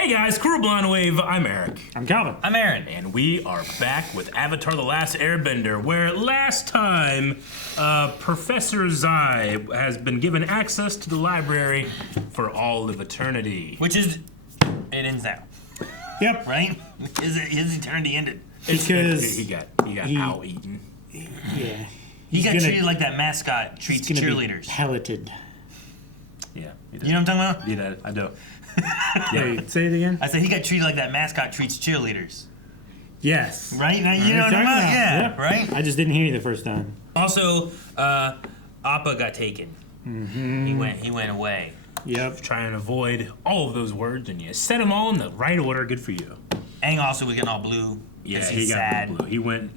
Hey guys, Crew Blonde Wave, I'm Eric. I'm Calvin. I'm Aaron. And we are back with Avatar The Last Airbender, where last time, Professor Ozai has been given access to the library for all of eternity. Which is, it ends now. Yep. Right? His eternity ended. Because he got out-eaten. Yeah. He got treated like that mascot treats cheerleaders. Pelleted. Yeah. You know what I'm talking about? Yeah, I do. Wait, say it again? I said he got treated like that mascot treats cheerleaders. Yes. Right? Now, you know what I'm talking about? Yeah, Yep. right? I just didn't hear you the first time. Also, Appa got taken. Mm-hmm. He went away. Yep. Try and avoid all of those words, and you set them all in the right order. Good for you. Aang also was getting all blue. Yeah, he's he got sad. blue. He went,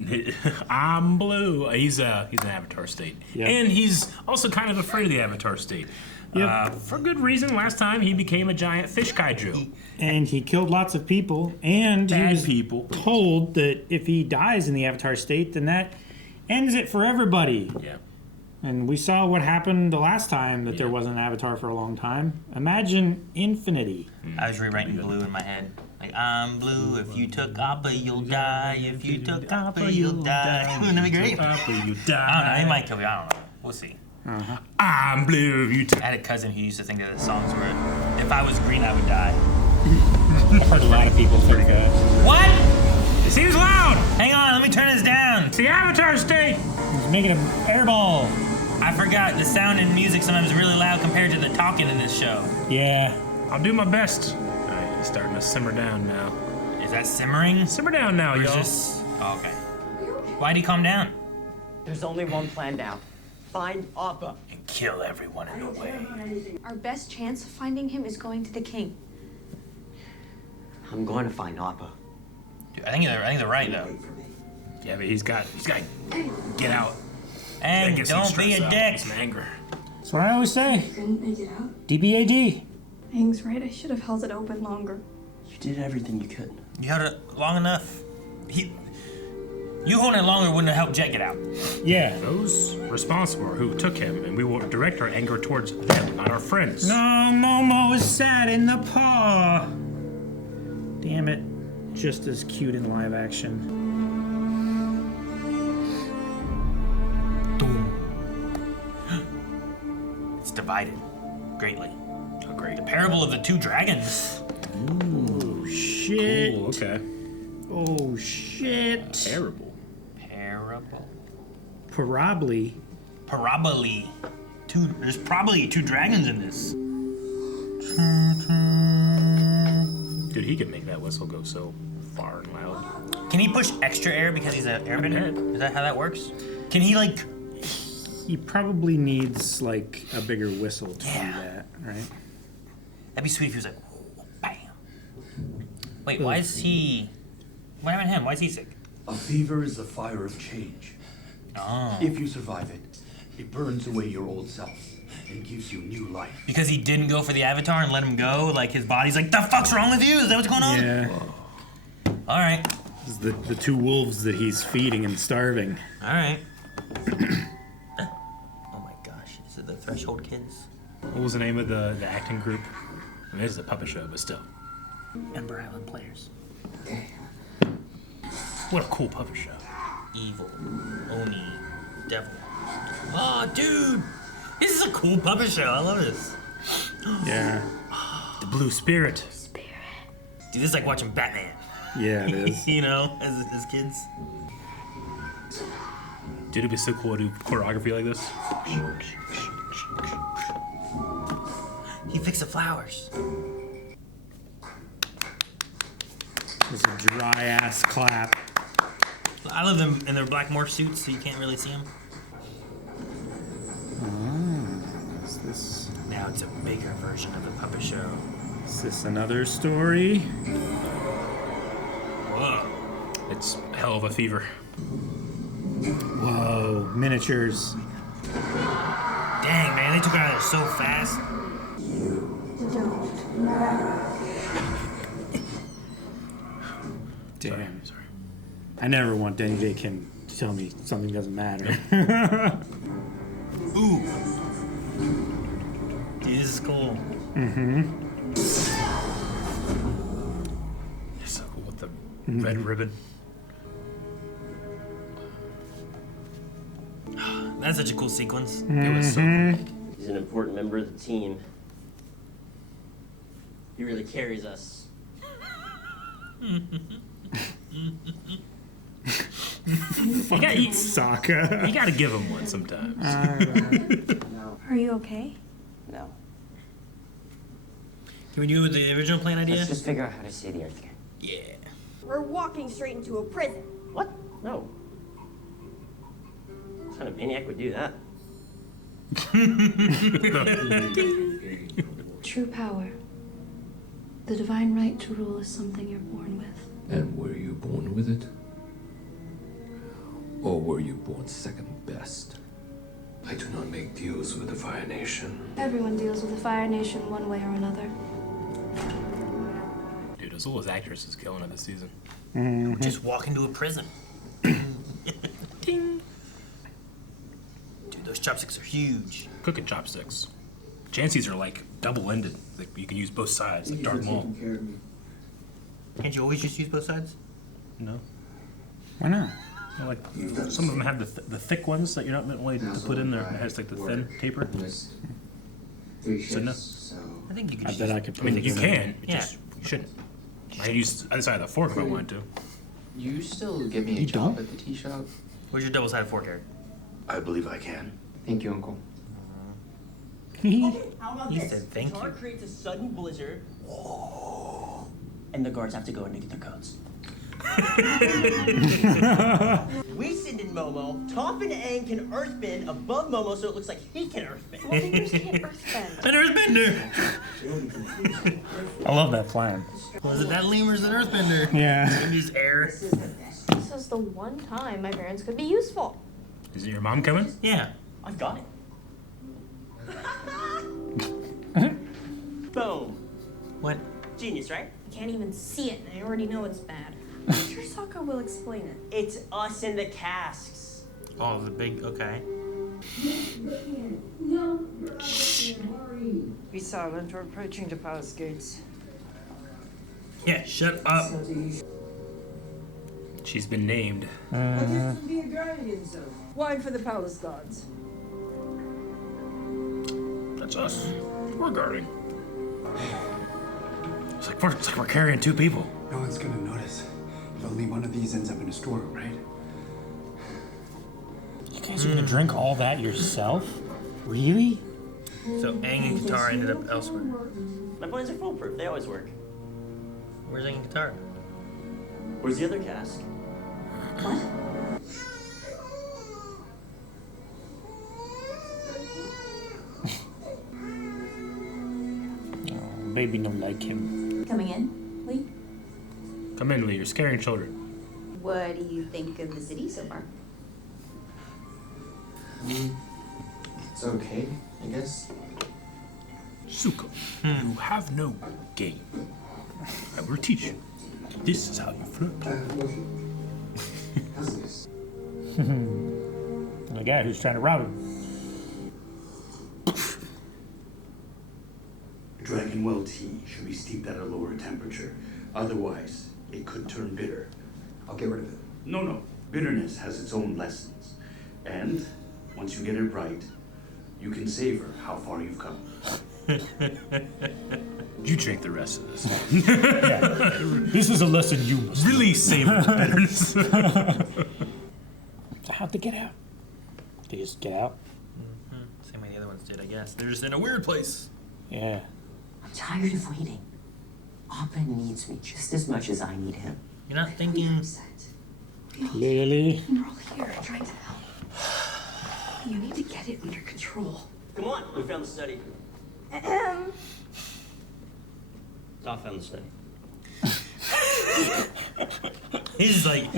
I'm blue. He's an Avatar state. Yep. And he's also kind of afraid of the Avatar state. Yep. For good reason. Last time he became a giant fish kaiju. And he killed lots of people, and he Bad was people. told that if he dies in the Avatar state, then that ends it for everybody. Yeah. And we saw what happened the last time that there wasn't an Avatar for a long time. Imagine infinity. I was rewriting blue in my head. Like, I'm blue, if you took Appa, you'll die. If you took Appa, you'll die. Wouldn't that be great? Appa, you die. I don't know, he might kill me, I don't know. We'll see. I'm blue. You I had a cousin who used to think that the songs were, if I was green, I would die. I've heard a lot of people think that. What? It seems loud. Hang on, let me turn this down. It's the Avatar state. He's making an airball. I forgot the sound and music sometimes is really loud compared to the talking in this show. Yeah. I'll do my best. All right, he's starting to simmer down now. Is that simmering? Simmer down now, Or is y'all. this... Oh, okay. Why'd he calm down? There's only one plan now. Find Appa. And kill everyone in the way. Our best chance of finding him is going to the king. I'm going to find Appa. Dude, I think they're right, though. Yeah, but he's got to get out. And Get some don't be stress a out, dick. some anger. That's what I always say. Couldn't make it out? DBAD. Aang's right. I should have held it open longer. You did everything you could. You held it long enough. You holding it longer wouldn't have helped Jet get out. Yeah. Those responsible are who took him, and we will direct our anger towards them, not our friends. No, Momo is sad in the paw. Damn it. Just as cute in live action. It's divided greatly. Oh, great. The parable of the two dragons. Oh, shit. Cool, okay. Oh, shit. Terrible. Parable. Probably. Parabole. There's probably two dragons in this. Dude, he could make that whistle go so far and loud. Can he push extra air because he's an airbender? Is that how that works? Can he, like... He probably needs, like, a bigger whistle to Yeah. do that, right? That'd be sweet if he was like, bam. Wait, why is he... What happened to him? Why is he sick? A fever is the fire of change. Oh. If you survive it, it burns away your old self and gives you new life. Because he didn't go for the Avatar and let him go? Like, his body's like, the fuck's wrong with you? Is that what's going on? Yeah. All right. It's the two wolves that he's feeding and starving. All right. Oh my gosh. Is it the Threshold Kids? What was the name of the acting group? I mean, this is a puppet show, but still. Ember Island Players. What a cool puppet show. Evil. Oni. Devil. Oh, dude. This is a cool puppet show. I love this. Yeah. The Blue Spirit. Dude, this is like watching Batman. Yeah, it is. You know, as kids. Dude, it'd be so cool to do choreography like this. He fixed the flowers. It's a dry-ass clap. I love them in their black morph suits, so you can't really see them. Is this... Now it's a bigger version of the puppet show. Is this another story? Whoa. It's a hell of a fever. Whoa, miniatures. Dang, man, they took it out of there so fast. Damn. Sorry. I never want Danny J. Kim to tell me something doesn't matter. Ooh. Dude, this is cool. Mm-hmm. Red ribbon. That's such a cool sequence. It was so cool. He's an important member of the team. He really carries us. Sokka. You gotta give him one sometimes. Are you okay? No. Can we do the original plan idea? Let's just figure out how to see the Earth again. Yeah. We're walking straight into a prison. What? No. What kind of maniac would do that? True power. The divine right to rule is something you're born with. And were you born with it? Or were you born second best? I do not make deals with the Fire Nation. Everyone deals with the Fire Nation one way or another. Dude, Azula's actress is killing it this season. Just walk into a prison. Ding. Dude, those chopsticks are huge. Cooking chopsticks. Jancy's are like double-ended. Like you can use both sides, like Darth Maul. Can't you always just use both sides? No. Why not? You know, like some of them have the thick ones that you're not meant to put in there. It has like the thin taper. So no. I think you can I just bet I use... could I put mean, it you in. can. Yeah. Just you shouldn't. I could use the other side of the fork if I wanted to. You still give me a You job don't? at the tea shop? Where's your double-sided fork, Eric? I believe I can. Thank you, Uncle. How about He this? said thank Tar you. creates a sudden blizzard. And the guards have to go in to get their coats. We send in Momo. Toph and Aang can earthbend above Momo so it looks like he can earthbend. Fingers can't earthbend. An earthbender! I love that plan. Was it that lemur's an earthbender? Yeah. In his air. This is the one time my parents could be useful. Is it your mom coming? Yeah. I've got it. Boom. What? Genius, right? I can't even see it, and I already know it's bad. I'm sure Sokka will explain it. It's us in the casks. Oh, the big... Okay. Be silent. We're approaching the palace gates. Yeah, shut up. She's been named. Be a guardian zone. Why for the palace guards? That's us. We're guarding. It's like we're carrying two people. No one's gonna notice if only one of these ends up in a storeroom, right? You guys are gonna drink all that yourself? Really? So Aang and Katara ended up elsewhere. My plans are foolproof. They always work. Where's Aang and Katara? Where's the other cask? Baby don't like him. Coming in, Lee? Come in, Lee. You're scaring children. What do you think of the city so far? It's okay, I guess. Zuko, you have no game. I will teach you. This is how you flirt. The guy who's trying to rob him. Dragonwell tea should be steeped at a lower temperature. Otherwise, it could turn bitter. I'll get rid of it. No. Bitterness has its own lessons. And once you get it right, you can savor how far you've come. You drink the rest of this. This is a lesson you must Really savor the bitterness. So how'd they get out? They just get out? Same way the other ones did, I guess. They're just in a weird place. Yeah. I'm tired of waiting. Appa needs me just as much as I need him. You're not thinking... Clearly. We're all here trying to help. You need to get it under control. Come on, we found the study. Toph found the study. He's like...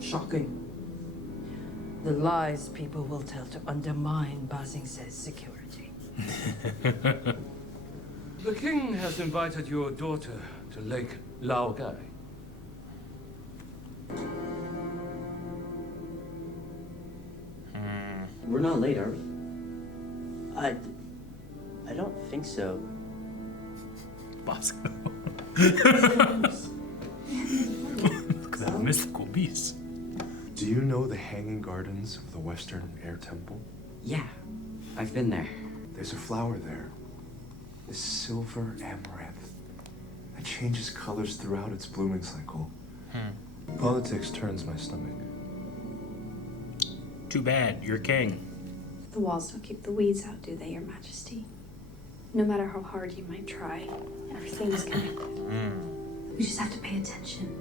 Shocking. The lies people will tell to undermine Ba Sing Se's security. The king has invited your daughter to Lake Laogai. We're not late, are we? I don't think so. Bosco. mystical beasts. Do you know the Hanging Gardens of the Western Air Temple? Yeah, I've been there. There's a flower there, this silver amaranth, that changes colors throughout its blooming cycle. Politics turns my stomach. Too bad, you're king. The walls don't keep the weeds out, do they, Your Majesty? No matter how hard you might try, everything is connected. We just have to pay attention.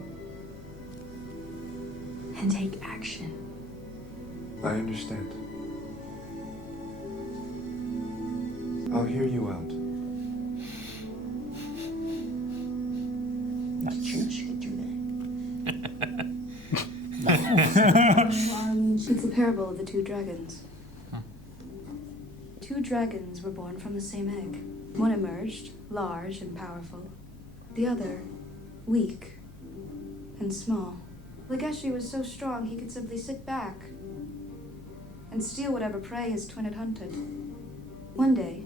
And take action. I understand. I'll hear you out. It's the parable of the two dragons. Two dragons were born from the same egg. One emerged, large and powerful. The other, weak and small. Legeshi was so strong he could simply sit back and steal whatever prey his twin had hunted. One day,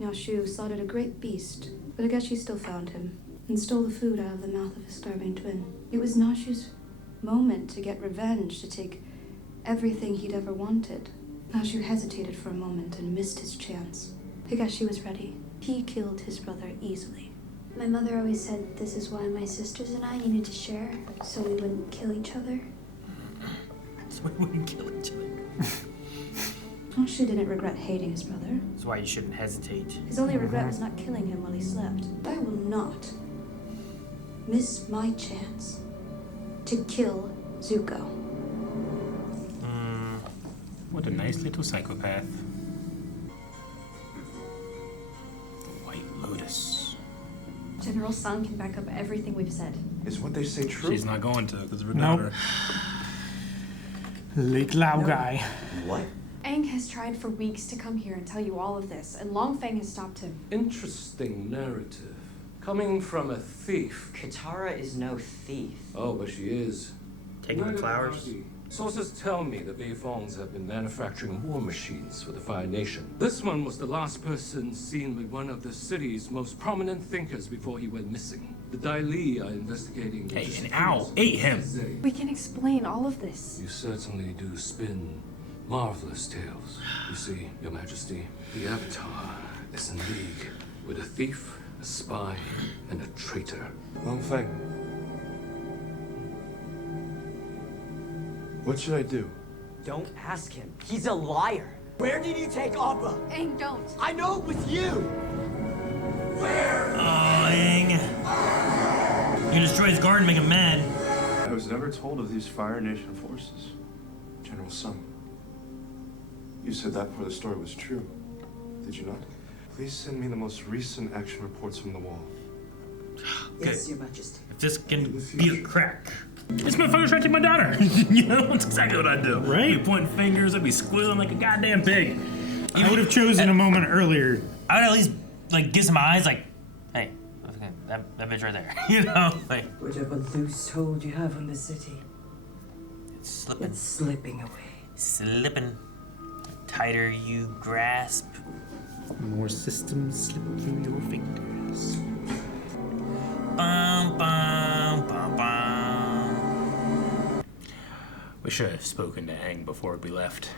Nyashu slaughtered a great beast, but Legeshi still found him and stole the food out of the mouth of his starving twin. It was Nyashu's moment to get revenge, to take everything he'd ever wanted. Nyashu hesitated for a moment and missed his chance. Legeshi was ready. He killed his brother easily. My mother always said this is why my sisters and I needed to share, so we wouldn't kill each other. So we wouldn't kill each other. Nyashu didn't regret hating his brother. That's why you shouldn't hesitate. His only regret was not killing him while he slept. I will not miss my chance to kill Zuko. What a nice little psychopath. White Lotus. General Sung can back up everything we've said. Is what they say true? She's not going to because of her Nope. daughter. Late Lao guy. What? Aang has tried for weeks to come here and tell you all of this, and Long Feng has stopped him. Interesting narrative. Coming from a thief. Katara is no thief. Oh, but she is. Taking the flowers? Sources tell me the Beifengs have been manufacturing war machines for the Fire Nation. This one was the last person seen with one of the city's most prominent thinkers before he went missing. The Dai Li are investigating. Hey, an owl ate him. We can explain all of this. You certainly do spin marvelous tales. You see, Your Majesty, the Avatar is in league with a thief, a spy, and a traitor. Long Feng. What should I do? Don't ask him. He's a liar. Where did you take Appa? Aang, don't. I know it was you. Where? Oh, Aang. You destroy his garden, make him mad. I was never told of these Fire Nation forces. General Sung. You said that part of the story was true. Did you not? Please send me the most recent action reports from the wall. Yes, Your Majesty. If this can be a crack. This motherfucker's trying to take my daughter. You know, that's exactly what I'd do. Right? I'd be pointing fingers, I'd be squealing like a goddamn pig. I would have chosen a moment earlier. I would at least like give some eyes, like, hey, okay, that bitch right there. You know, like Whatever loose hold you have on the city, it's slipping. it's slipping away. Slipping. Tighter you grasp. More systems slip through your fingers. Bum bum bum bum. We should have spoken to Aang before we left.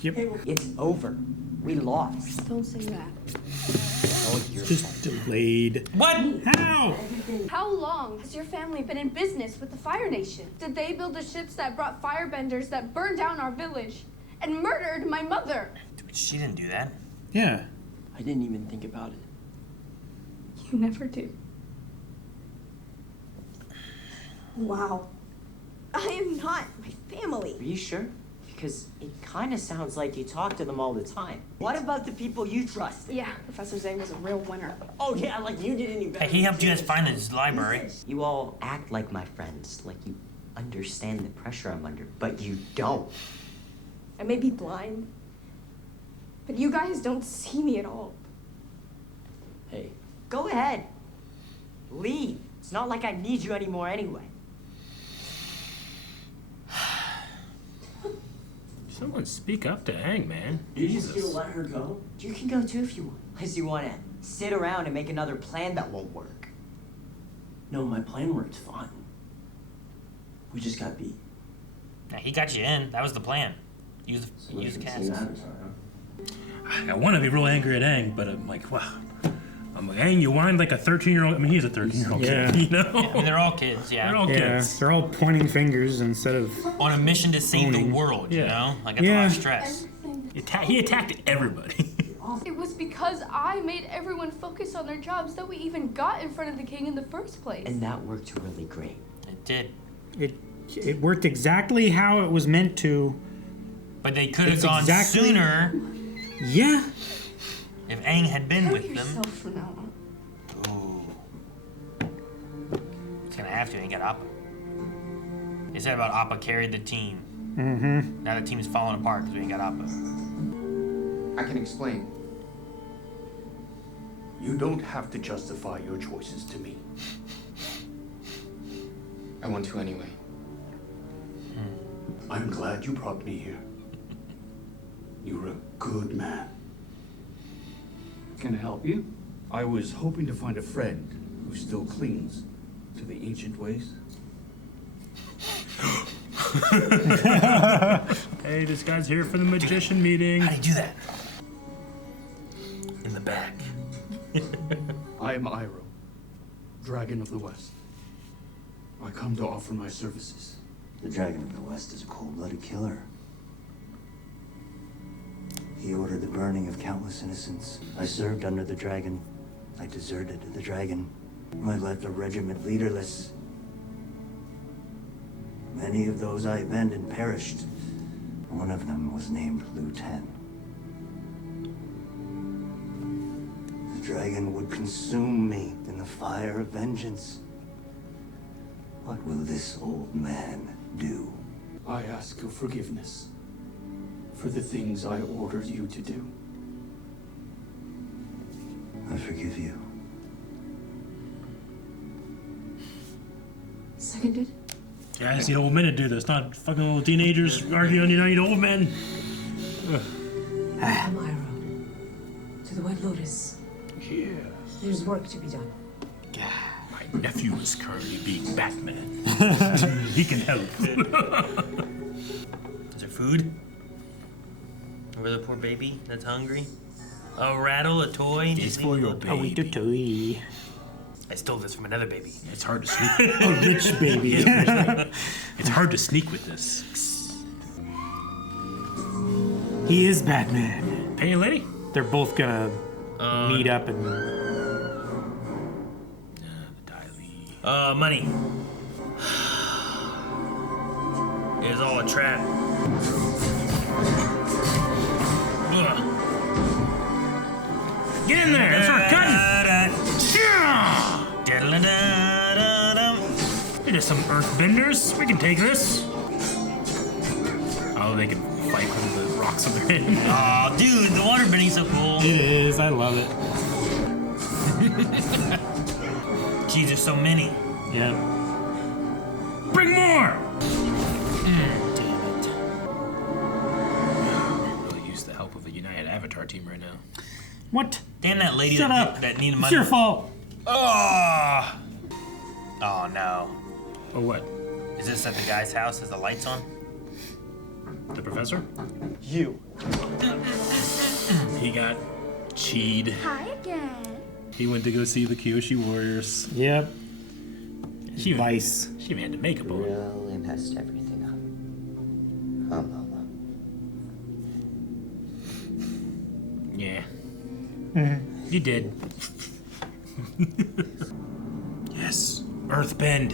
Yep. It's over. We lost. Don't say that. Just delayed. What? How? How long has your family been in business with the Fire Nation? Did they build the ships that brought firebenders that burned down our village and murdered my mother? Dude, she didn't do that. Yeah. I didn't even think about it. You never do. Wow. I am not my family. Are you sure? Because it kind of sounds like you talk to them all the time. What about the people you trust? Yeah, Professor Zhang was a real winner. Oh yeah, like you did any better. Hey, he helped you guys find his library. You all act like my friends, like you understand the pressure I'm under, but you don't. I may be blind, but you guys don't see me at all. Hey, go ahead. Leave. It's not like I need you anymore anyway. Someone speak up to Aang, man. You're just gonna let her go? You can go too if you want. Unless you want to sit around and make another plan that won't work. No, my plan worked fine. We just got beat. Nah, he got you in. That was the plan. Use the cast. I want to be real angry at Aang, but I'm like, wow. I'm like, Aang, you whined like a 13-year-old. I mean, he's a 13-year-old kid, you know? Yeah, I mean, they're all kids, yeah. They're all kids. They're all pointing fingers instead of on a mission to save the world, you know? Like, that's a lot of stress. He attacked everybody. It was because I made everyone focus on their jobs that we even got in front of the king in the first place. And that worked really great. It did. It worked exactly how it was meant to. But they could have gone sooner. Yeah. If Aang had been with them. Yourself from now on. Ooh. It's gonna have to. Ain't got Appa. They said about Appa carried the team. Mm-hmm. Now the team's falling apart because we ain't got Appa. I can explain. You don't have to justify your choices to me. I want to anyway. I'm glad you brought me here. You're a good man. Can I help you? I was hoping to find a friend who still clings to the ancient ways. Hey, this guy's here for the magician meeting. How do you do that? In the back. I am Iroh, Dragon of the West. I come to offer my services. The Dragon of the West is a cold-blooded killer. He ordered the burning of countless innocents. I served under the dragon. I deserted the dragon. I left a regiment leaderless. Many of those I abandoned perished. One of them was named Lieutenant. The dragon would consume me in the fire of vengeance. What will this old man do? I ask your forgiveness for the things I ordered you to do. I forgive you. Seconded. Yeah, I just need old men to do this, not fucking little teenagers arguing, you know, you need old men. Ugh. I'm Iroh. To the White Lotus. Yeah. There's work to be done. My nephew is currently being Batman. He can help. Is there food? For the poor baby that's hungry? A rattle, a toy? It's for your baby. Oh, we do toy. I stole this from another baby. It's hard to sneak. A rich baby. It's hard to sneak with this. He is Batman. Hey, lady? They're both gonna meet up and. Money. It was all a trap. Ugh. Get in there! Let's start cutting! It is some earthbenders. We can take this. Oh, they can fight with the rocks on their head. Aw, dude, the water bending's so cool. It is. I love it. Geez, there's so many. Yeah. Bring more! Damn it. Really use the help of a United Avatar team right now. What? Damn that lady Shut that, up. that needed money. It's your fault. Oh! Oh no. Oh, what? Is this at the guy's house? Is the lights on? The professor? You. He got cheated. Hi again. He went to go see the Kyoshi Warriors. Yep. She Vice. She had to make a boat. Really messed everything up. Yeah. You did. Yes. Earthbend.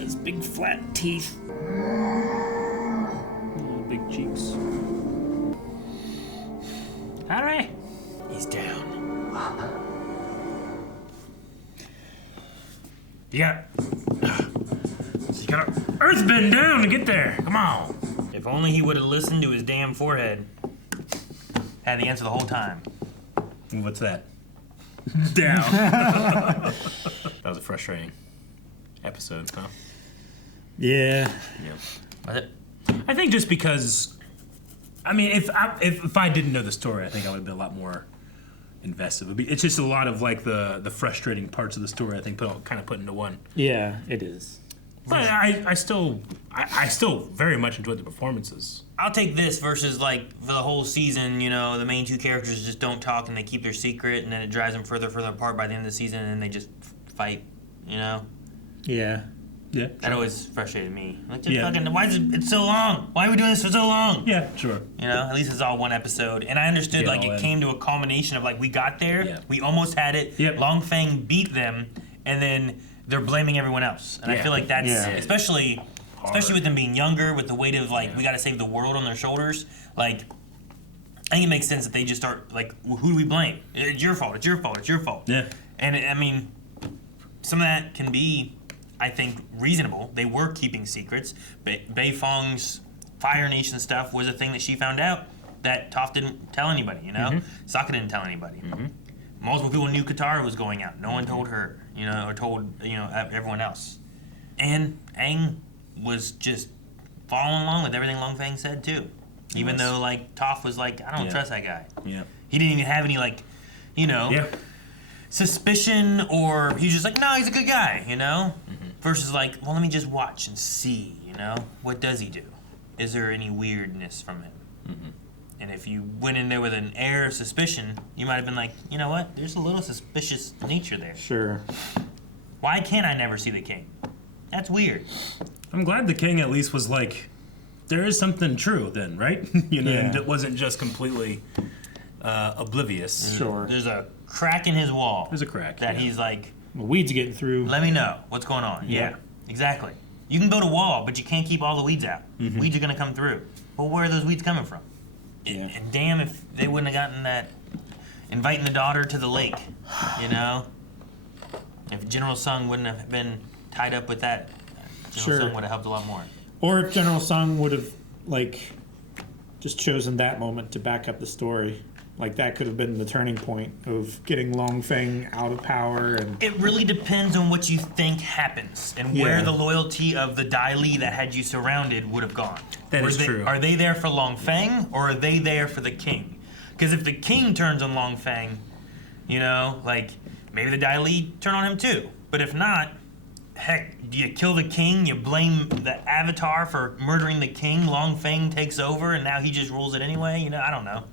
His big flat teeth. Big cheeks. Alright. He's down. You gotta earthbend down to get there. Come on. If only he would have listened to his damn forehead. Had the answer the whole time. What's that? Down. That was a frustrating episode, huh? Yeah. Yeah. Was it? I think just because, I mean, if I didn't know the story, I think I would have been a lot more invested. It's just a lot of like the frustrating parts of the story. I think kind of put into one. Yeah, it is. But I still very much enjoyed the performances. I'll take this versus like for the whole season, you know, the main two characters just don't talk and they keep their secret, and then it drives them further apart by the end of the season, and then they just fight, you know. Yeah. Yeah. That always frustrated me. Like, just fucking, why is it's so long? Why are we doing this for so long? Yeah, sure. You know, at least it's all one episode. And I understood, like, it came to a culmination of, like, we got there, we almost had it, Long Feng beat them, and then they're blaming everyone else. And I feel like that's, especially with them being younger, with the weight of, like, we gotta save the world on their shoulders, like, I think it makes sense that they just start, like, well, who do we blame? It's your fault, it's your fault, it's your fault. Yeah. And, I mean, some of that can be, I think, reasonable. They were keeping secrets. Bei Feng's Fire Nation stuff was a thing that she found out that Toph didn't tell anybody, you know? Sokka didn't tell anybody. Multiple people knew Katara was going out. No one told her, you know, or told, you know, everyone else. And Aang was just following along with everything Long Feng said, too. Even though, like, Toph was like, I don't trust that guy. Yeah. He didn't even have any, like, you know, suspicion, or he's just like, no, he's a good guy, you know? Versus like, well, let me just watch and see, you know? What does he do? Is there any weirdness from him? And if you went in there with an air of suspicion, you might have been like, you know what? There's a little suspicious nature there. Sure. Why can't I never see the king? That's weird. I'm glad the king at least was like, there is something true then, right? You know, and it wasn't just completely oblivious. Sure. There's a crack in his wall. There's a crack. That he's like, the weeds are getting through. Let me know what's going on. Yeah, exactly. You can build a wall, but you can't keep all the weeds out. Weeds are gonna come through. Well, where are those weeds coming from? And damn if they wouldn't have gotten that, inviting the daughter to the lake, you know? If General Sung wouldn't have been tied up with that, General Sung would have helped a lot more. Or if General Sung would have, like, just chosen that moment to back up the story. Like, that could have been the turning point of getting Long Feng out of power. And it really depends on what you think happens and where the loyalty of the Dai Li that had you surrounded would have gone. That is true. Are they there for Long Feng, or are they there for the king? Because if the king turns on Long Feng, you know, like, maybe the Dai Li turn on him too. But if not, heck, do you kill the king, you blame the Avatar for murdering the king, Long Feng takes over, and now he just rules it anyway? You know, I don't know.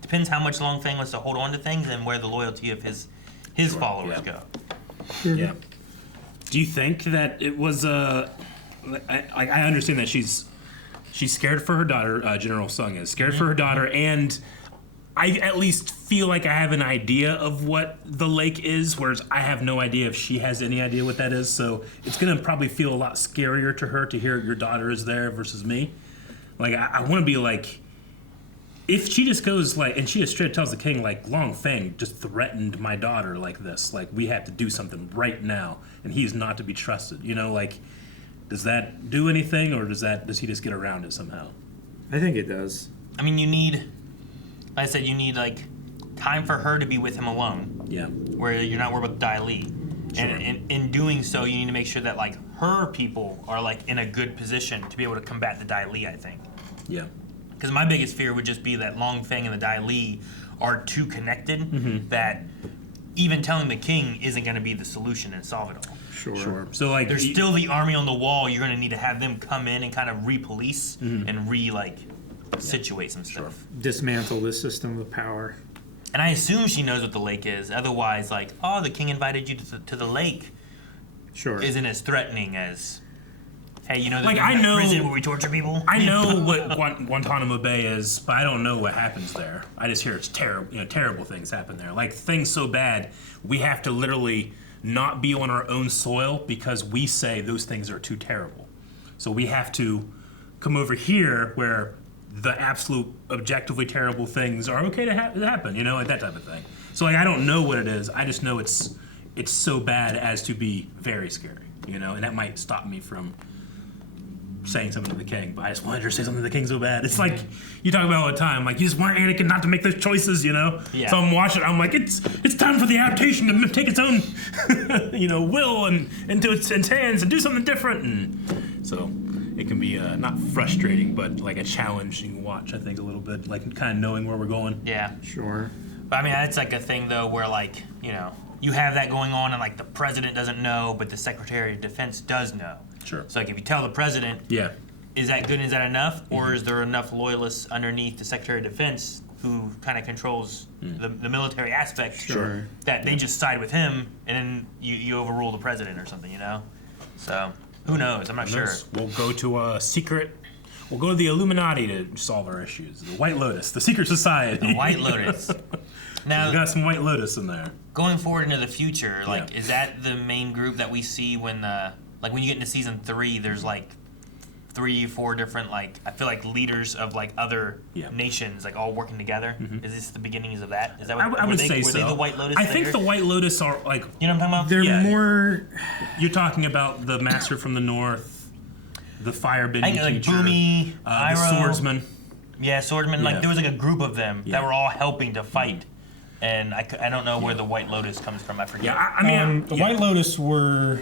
Depends how much Long Feng wants to hold on to things and where the loyalty of his followers go. Yeah. Do you think that it was I understand that she's scared for her daughter. General Sung is scared for her daughter, and I at least feel like I have an idea of what the lake is, whereas I have no idea if she has any idea what that is. So it's gonna probably feel a lot scarier to her to hear your daughter is there versus me. Like I want to be like. If she just goes like, and she just straight tells the king like, Long Feng just threatened my daughter like this, like we have to do something right now, and he's not to be trusted. You know, like, does that do anything, or does he just get around it somehow? I think it does. I mean, you need, like I said, you need like time for her to be with him alone. Yeah. Where you're not worried about Dai Li. Sure. And in doing so, you need to make sure that like her people are like in a good position to be able to combat the Dai Li, I think. Yeah. Because my biggest fear would just be that Long Feng and the Dai Li are too connected that even telling the king isn't going to be the solution and solve it all. Sure. So like, there's still the army on the wall. You're going to need to have them come in and kind of re-police and situate some stuff. Dismantle this system of power. And I assume she knows what the lake is. Otherwise, like, oh, the king invited you to the lake. Sure. Isn't as threatening as, hey, you know, like I know prison where we torture people. I know what Guantanamo Bay is, but I don't know what happens there. I just hear it's terrible. You know, terrible things happen there. Like things so bad, we have to literally not be on our own soil because we say those things are too terrible. So we have to come over here where the absolute objectively terrible things are okay to happen. You know, like that type of thing. So like I don't know what it is. I just know it's so bad as to be very scary. You know, and that might stop me from saying something to the king, but I just wanted her to say something to the king so bad. It's like you talk about all the time, like you just want Anakin not to make those choices, you know? Yeah. So I'm watching, I'm like, it's time for the adaptation to take its own, will and into its hands and do something different. And so it can be not frustrating, but like a challenging watch. I think a little bit, like kind of knowing where we're going. Yeah. Sure. But I mean, that's like a thing though, where like you have that going on, and like the president doesn't know, but the Secretary of Defense does know. Sure. So like if you tell the president, yeah, is that good? Is that enough, or is there enough loyalists underneath the Secretary of Defense who kind of controls the military aspect? Sure. That they just side with him, and then you overrule the president or something, So who knows? I'm not sure. We'll go to a secret. We'll go to the Illuminati to solve our issues. The White Lotus, the secret society. The White Lotus. Now, we got some White Lotus in there. Going forward into the future, like, is that the main group that we see when, like, when you get into season 3? There's like 3-4 different, like, I feel like leaders of like other nations, like all working together. Is this the beginnings of that? Is that what I would say so? Were they the White Lotus? I think the White Lotus are like, you know what I'm talking about? They're more. You're talking about the Master from the North, the Firebending like teacher, Boomy, the Iroh, swordsman. Yeah, swordsman. Yeah. Like there was like a group of them that were all helping to fight. And I don't know where the White Lotus comes from. I forget. Yeah, I mean, the White Lotus were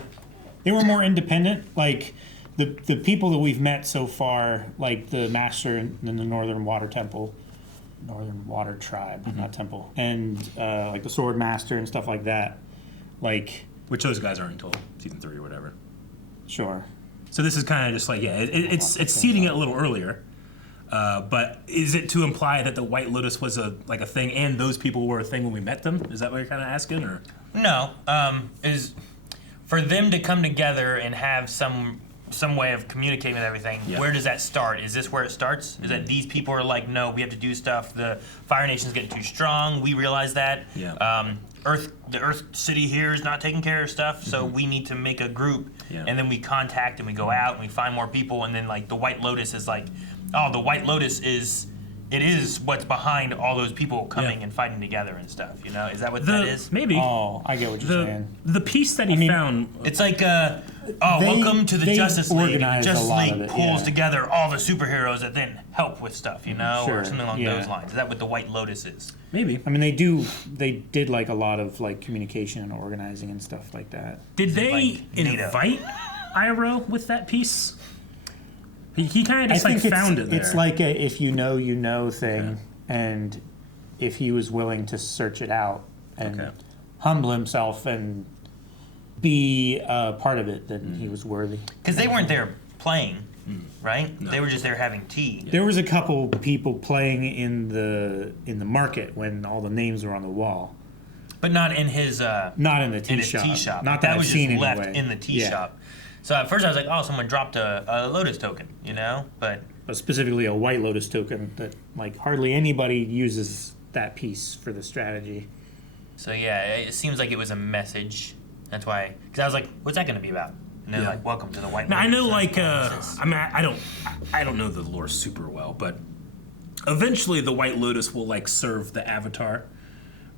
more independent. Like the people that we've met so far, like the Master in the Northern Water Temple, Northern Water Tribe, not Temple, and like the Sword Master and stuff like that. Like, which those guys aren't until season 3 or whatever. Sure. So this is kind of just like it's seeding it a little earlier. But is it to imply that the White Lotus was a thing, and those people were a thing when we met them? Is that what you're kind of asking, or no? Is for them to come together and have some way of communicating with everything. Yeah. Where does that start? Is this where it starts? Is that these people are like, no, we have to do stuff. The Fire Nation's getting too strong. We realize that. Yeah. The Earth City here is not taking care of stuff, so we need to make a group, and then we contact and we go out and we find more people, and then like the White Lotus is like, oh, the White Lotus is what's behind all those people coming and fighting together and stuff. Is that what that is? Maybe. Oh, I get what you're saying. The piece that he found. It's like, welcome to the Justice League. And the Justice League pulls together all the superheroes that then help with stuff, or something along those lines. Is that what the White Lotus is? Maybe. I mean, they did like a lot of like communication and organizing and stuff like that. Did they invite Iroh with that piece? He kind of just found it there. It's like a if you know, you know thing, and if he was willing to search it out and humble himself and be part of it, then he was worthy. Because they weren't there playing, right? No. They were just there having tea. There was a couple people playing in the market when all the names were on the wall, but not in his not in the tea shop. Not that was I've seen just left anyway. in the tea shop. So at first I was like, oh, someone dropped a Lotus token, but specifically a White Lotus token that like hardly anybody uses that piece for the strategy. So yeah, it seems like it was a message. That's why, because I was like, what's that going to be about? And they're like, welcome to the White Lotus. I know, like, I mean, I don't know the lore super well, but eventually the White Lotus will like serve the Avatar,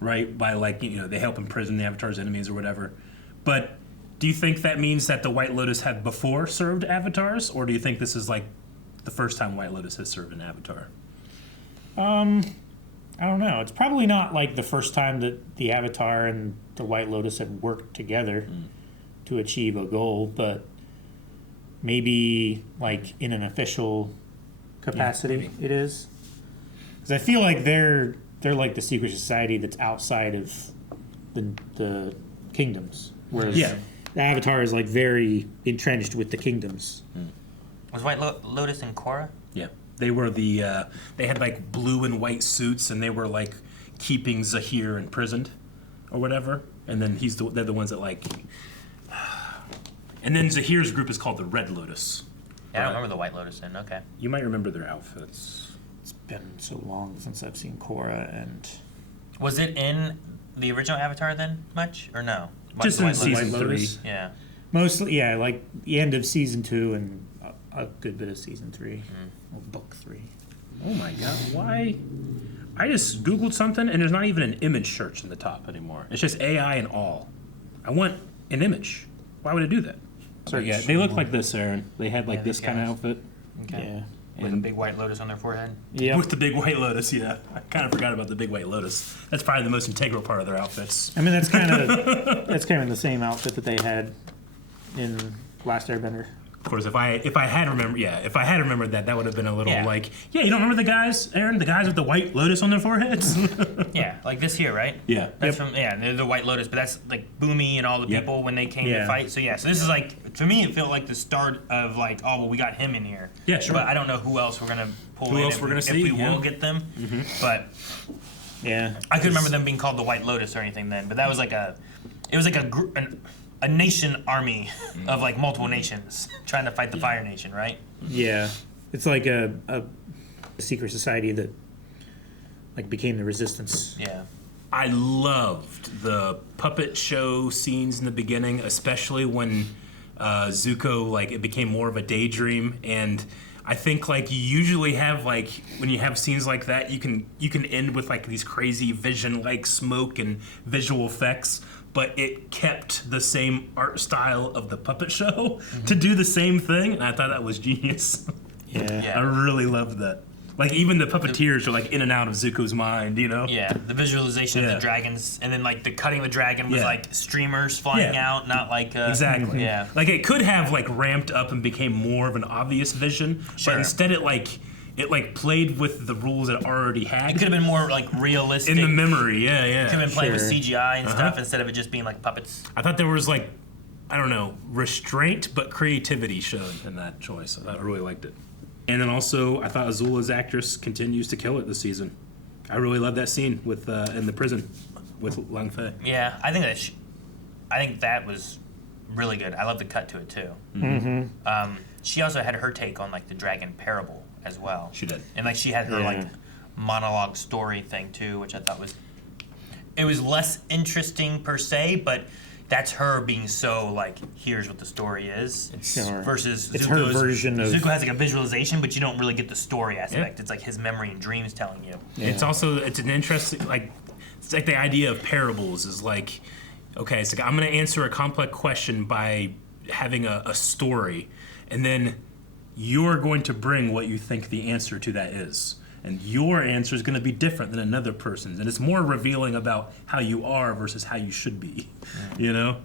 right? By like they help imprison the Avatar's enemies or whatever, but. Do you think that means that the White Lotus had before served avatars, or do you think this is like the first time White Lotus has served an avatar? I don't know. It's probably not like the first time that the Avatar and the White Lotus have worked together to achieve a goal, but maybe like in an official capacity it is. Because I feel like they're like the secret society that's outside of the kingdoms, whereas the Avatar is like very entrenched with the kingdoms. Was White Lotus in Korra? Yeah, they were they had like blue and white suits, and they were like keeping Zahir imprisoned, or whatever. And then they're the ones that like. And then Zahir's group is called the Red Lotus. Yeah, I don't remember the White Lotus then. Okay. You might remember their outfits. It's been so long since I've seen Korra, and. Was it in the original Avatar then, much or no? Just in season 3. Yeah. Mostly, like the end of season 2 and a good bit of season 3, or book 3. Oh my God! Why? I just Googled something, and there's not even an image search in the top anymore. It's just AI and all. I want an image. Why would it do that? So yeah, they look like this, Aaron. They had like this kind of outfit. Okay. Yeah. With a big White Lotus on their forehead? Yeah. With the big White Lotus, yeah. I kind of forgot about the big White Lotus. That's probably the most integral part of their outfits. I mean, that's kind of the same outfit that they had in Last Airbender. course, if I had remembered that would have been a little like, you don't remember the guys, Aaron, the guys with the White Lotus on their foreheads? Yeah, like this here, right? Yeah. That's from they're the White Lotus, but that's like Boomy and all the people when they came to fight. So so this is like, to me, it felt like the start of like, oh well, we got him in here. Yeah, sure. But I don't know who else we're gonna pull in. If we will get them, but yeah, I could remember them being called the White Lotus or anything then. But that was like a nation army of like multiple nations trying to fight the Fire Nation, right? Yeah, it's like a secret society that like became the Resistance. Yeah. I loved the puppet show scenes in the beginning, especially when Zuko, like, it became more of a daydream. And I think, like, you usually have, like, when you have scenes like that, you can end with, like, these crazy vision, like, smoke and visual effects. But it kept the same art style of the puppet show to do the same thing. And I thought that was genius. Yeah. I really loved that. Like, even the puppeteers are, like, in and out of Zuko's mind, you know? Yeah, the visualization of the dragons, and then, like, the cutting the dragon was, like, streamers flying out, not like... exactly. Yeah. Like, it could have, like, ramped up and became more of an obvious vision, but instead it played with the rules it already had. It could have been more, like, realistic. In the memory, yeah. It could have been playing with CGI and stuff instead of it just being, like, puppets. I thought there was, like, I don't know, restraint, but creativity shown in that choice. I really liked it. And then also, I thought Azula's actress continues to kill it this season. I really love that scene with in the prison with Lang Fei. Yeah, I think that was really good. I love the cut to it too. She also had her take on like the dragon parable as well. She did, and like she had her like monologue story thing too, which I thought was less interesting per se, but. That's her being so like, here's what the story is, versus it's Zuko's her version of. Zuko has like a visualization, but you don't really get the story aspect. It's like his memory and dreams telling you. Yeah. It's an interesting like, it's like the idea of parables is like, okay, it's like I'm going to answer a complex question by having a story, and then you're going to bring what you think the answer to that is. And your answer is going to be different than another person's. And it's more revealing about how you are versus how you should be, you know?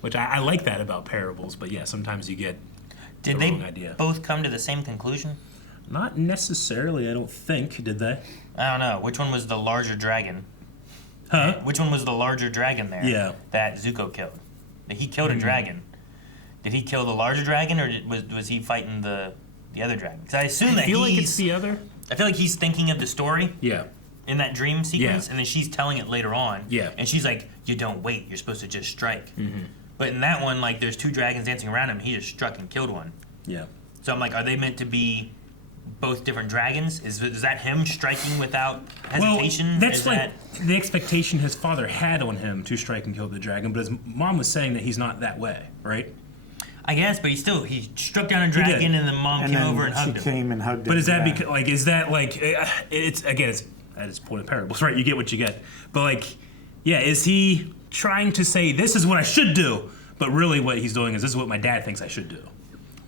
Which I like that about parables, but yeah, sometimes you get the wrong idea. Did they both come to the same conclusion? Not necessarily, I don't think, did they? I don't know. Which one was the larger dragon? Huh? Which one was the larger dragon there? Yeah. That Zuko killed. He killed a dragon. Did he kill the larger dragon, or was he fighting the other dragon? Because I assume that I feel like it's the other. I feel like he's thinking of the story. Yeah. In that dream sequence, and then she's telling it later on. Yeah. And she's like, "You don't wait. You're supposed to just strike." But in that one, like, there's two dragons dancing around him. He just struck and killed one. Yeah. So I'm like, are they meant to be both different dragons? Is that him striking without hesitation? Well, that's the expectation his father had on him to strike and kill the dragon. But his mom was saying that he's not that way, right? I guess, but he struck down a dragon, and the mom came over and hugged him. She came and hugged him. But is that because, like, it's again, it's at its point of parables, right? You get what you get. But like, yeah, is he trying to say this is what I should do, but really what he's doing is this is what my dad thinks I should do?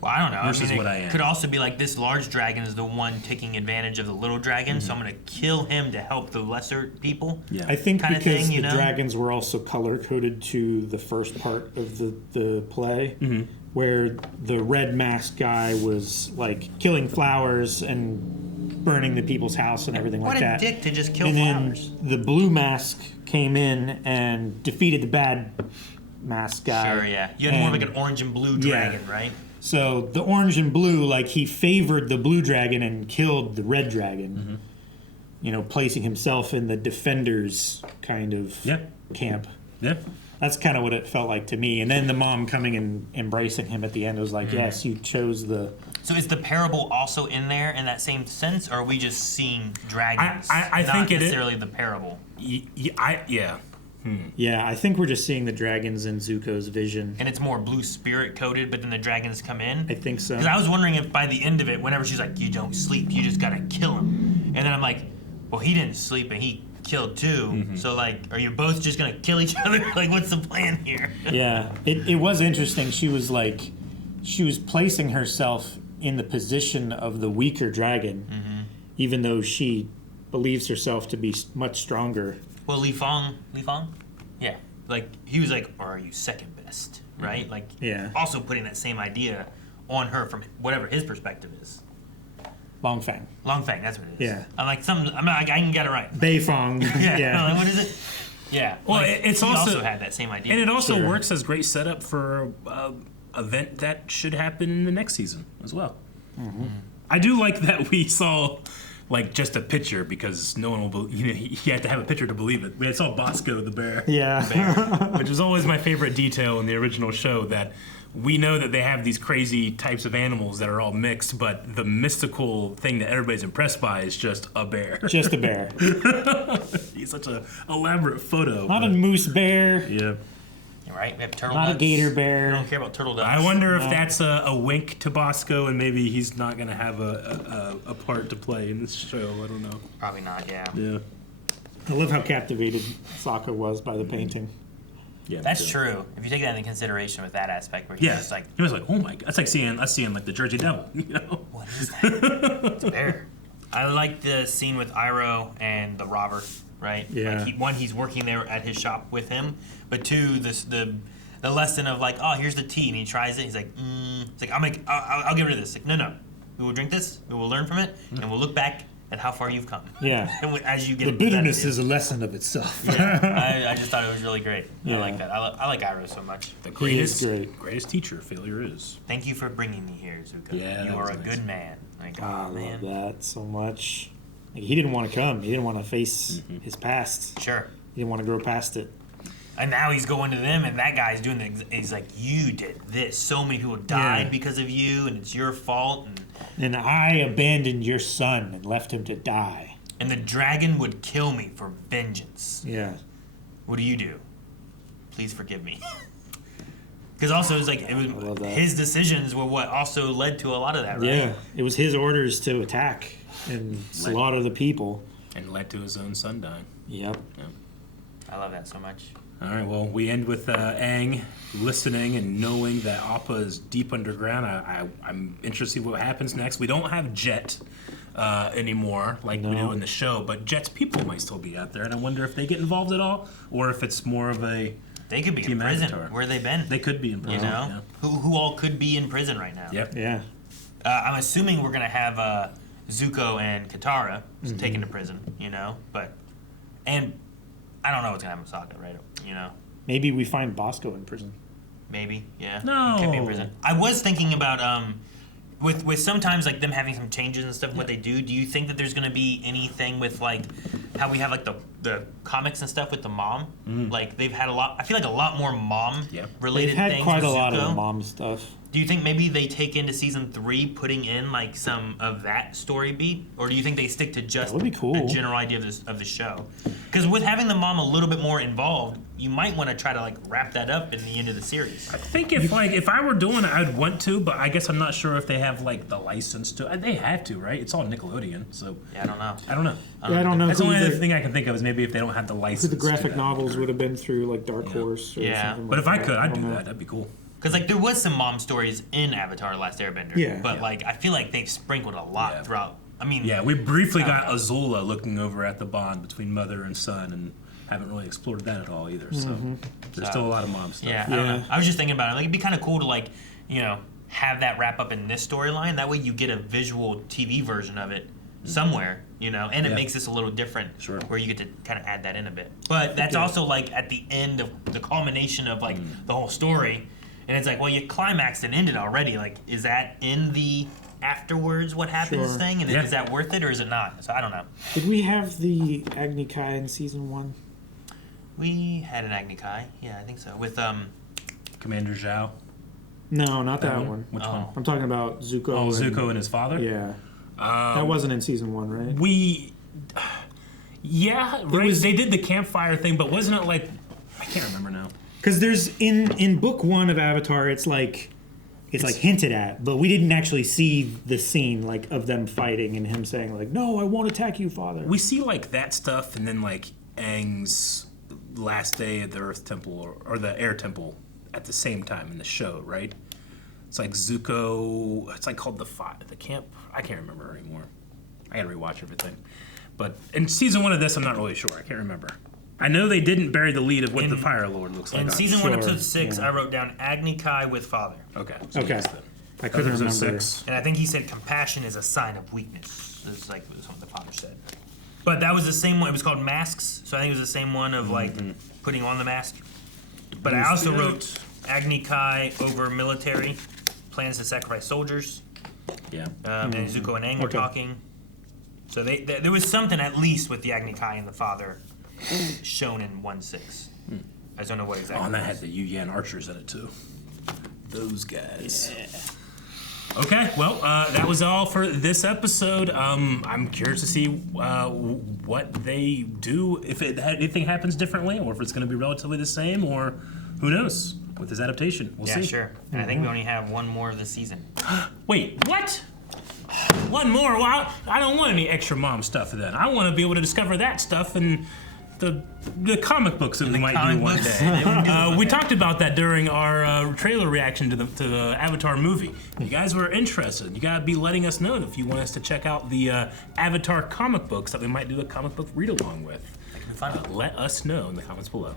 Well, I don't know. Versus what I it am. Could also be like this large dragon is the one taking advantage of the little dragon, so I'm going to kill him to help the lesser people. Yeah. I think kinda because thing, the dragons were also color coded to the first part of the play, where the red mask guy was like killing flowers and burning the people's house and everything like that. What a dick to just kill and flowers. Then the blue mask came in and defeated the bad mask guy. Sure, yeah. You had more like an orange and blue dragon, right? So the orange and blue, like, he favored the blue dragon and killed the red dragon. You know, placing himself in the defenders kind of camp. Yeah. That's kind of what it felt like to me. And then the mom coming and embracing him at the end was like, yes, you chose the... So is the parable also in there in that same sense, or are we just seeing dragons? I not think it is. necessarily the parable. Yeah. Yeah, I think we're just seeing the dragons in Zuko's vision. And it's more blue spirit coded, but then the dragons come in? I think so. Because I was wondering if by the end of it, whenever she's like, you don't sleep, you just gotta kill him. And then I'm like, well, he didn't sleep and he killed too. So, like, are you both just gonna kill each other? Like, what's the plan here? Yeah, it was interesting. She was placing herself in the position of the weaker dragon, even though she believes herself to be much stronger. Well, Li Feng? Yeah. Like, he was like, or are you second best? Right? Like, yeah. Also putting that same idea on her from whatever his perspective is. Long Feng. Long Feng, that's what it is. Yeah. I can get it right. Beifong. Yeah. Like, what is it? Yeah. Well, like, it's he also had that same idea. And it also works as great setup for event that should happen in the next season as well. Mm-hmm. I do like that we saw like just a picture because no one will. You had to have a picture to believe it. We saw Bosco the bear. Yeah. Which is always my favorite detail in the original show. That we know that they have these crazy types of animals that are all mixed, but the mystical thing that everybody's impressed by is just a bear. Just a bear. He's such an elaborate photo. Not a moose bear. Yeah. Right? We have turtle Not ducks. a gator bear. We don't care about turtle ducks. I wonder if that's a wink to Bosco, and maybe he's not going to have a part to play in this show. I don't know. Probably not. Yeah. Yeah. I love how captivated Sokka was by the painting. Yeah, That's true. If you take that into consideration with that aspect, where he's just like, he was like, oh my god, that's like seeing like the Jersey Devil, you know? What is that? It's a bear. I like the scene with Iroh and the robber, right? Yeah. Like he's working there at his shop with him, but two, the lesson of like, oh, here's the tea, and he tries it. He's like, it's like I'll get rid of this. Like, no, we will drink this. We will learn from it, and we'll look back at how far you've come. Yeah. And as you get The bitterness is a lesson of itself. Yeah, I just thought it was really great. Yeah. I like that. I like Iroh so much. The greatest teacher failure is. Thank you for bringing me here, Zuko. Yeah, you that are was a nice. good man. Like, I oh man. love that so much. Like, he didn't want to come. He didn't want to face his past. Sure. He didn't want to grow past it. And now he's going to them, and that guy's doing he's like, you did this. So many people died because of you, and it's your fault. And I abandoned your son and left him to die. And the dragon would kill me for vengeance. Yeah. What do you do? Please forgive me. Because also it's like it was his decisions were what also led to a lot of that, right? Yeah. It was his orders to attack and slaughter the people. And led to his own son dying. Yep. I love that so much. All right, well, we end with Aang listening and knowing that Appa is deep underground. I'm interested in what happens next. We don't have Jet anymore like we do in the show, but Jet's people might still be out there, and I wonder if they get involved at all, or if it's more of a They could be in Team prison. Avatar. Where they been? They could be in prison. You know, who all could be in prison right now? Yep. Yeah. I'm assuming we're gonna have Zuko and Katara taken to prison. You know, and I don't know what's gonna happen with Sokka, right? You know. Maybe we find Bosco in prison. Maybe, yeah. No. He could be in prison. I was thinking about with sometimes like them having some changes and stuff in what they do. Do you think that there's gonna be anything with like how we have like the comics and stuff with the mom? Like they've had a lot. I feel like a lot more mom related They've had things. quite with a lot Zuko. of mom stuff. Do you think maybe they take into season 3 putting in like some of that story beat, or do you think they stick to just That would be cool. a general idea of the show? Because with having the mom a little bit more involved, you might want to try to like wrap that up in the end of the series. I think if I were doing it, I'd want to, but I guess I'm not sure if they have like the license to. They have to, right? It's all Nickelodeon, so Yeah, I don't know. I don't know. Yeah, I don't know That's the who only other the- thing I can think of is maybe if they don't have the license. So the to graphic that. novels would have been through like Dark Horse or Yeah. something But like if I that. could, I'd don't do know. that. That'd be cool. Because like there was some mom stories in Avatar: Last Airbender. Yeah. But like I feel like they've sprinkled a lot throughout. I mean, Yeah, we briefly got Azula looking over at the bond between mother and son, and haven't really explored that at all either. So there's still a lot of mom stuff. Yeah, I don't know. I was just thinking about it. Like it'd be kind of cool to like, you know, have that wrap up in this storyline. That way you get a visual TV version of it somewhere, you know, and it makes this a little different. Sure. Where you get to kind of add that in a bit. But that's also like at the end of the culmination of like the whole story, and it's like, well, you climaxed and ended already. Like, is that in the afterwards what happens Sure. thing, and is that worth it or is it not? So I don't know. Did we have the Agni Kai in season 1? We had an Agni Kai, yeah, I think so. With Commander Zhao. No, not that one. Which one? I'm talking about Zuko. Oh, Zuko and his father? Yeah. That wasn't in season 1, right? Yeah, right. They did the campfire thing, but wasn't it like I can't remember now. Because there's in book 1 of Avatar, it's like hinted at, but we didn't actually see the scene like of them fighting and him saying like, "No, I won't attack you, father." We see like that stuff, and then like Aang's last day at the Earth Temple or the Air Temple at the same time in the show, right? It's like Zuko. It's like called the camp. I can't remember anymore. I gotta rewatch everything. But in season 1 of this, I'm not really sure. I can't remember. I know they didn't bury the lead of what the Fire Lord looks like. in season 1, episode 6, I wrote down Agni Kai with father. Okay. Okay. I couldn't Others are remember. 6. And I think he said compassion is a sign of weakness. It's like what the father said. But that was the same one. It was called Masks, so I think it was the same one of like putting on the mask. But I also wrote Agni Kai over military, plans to sacrifice soldiers. Yeah. And Zuko and Aang were talking. So there was something at least with the Agni Kai and the father shown in 1/6. I just don't know what exactly. Oh, and that had the Yu Yan archers in it too. Those guys. Yeah. Okay, well, that was all for this episode. I'm curious to see what they do, if anything happens differently, or if it's going to be relatively the same, or who knows with this adaptation. We'll see. Yeah, sure. And I think we only have one more of the season. Wait, what? One more? Well, I don't want any extra mom stuff then. I want to be able to discover that stuff in the comic books that we might do one day. We talked about that during our trailer reaction to the Avatar movie. If you guys were interested, you gotta be letting us know if you want us to check out the Avatar comic books that we might do a comic book read along with. Let us know in the comments below.